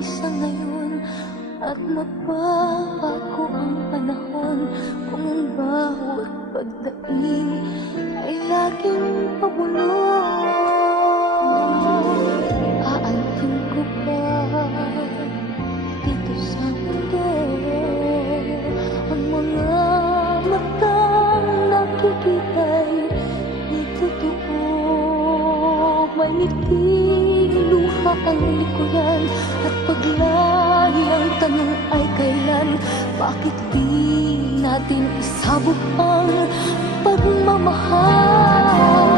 isa ngayon at mapapago ang panahon kung ang bawat pagdating ay laging pabulong. Aantin ko pa dito sa mundo ang mga matang nakikita'y di totoo. May ngiti, luha ang likuran at paglagi ang tanong ay kailan. Bakit di natin isabog ang pagmamahal?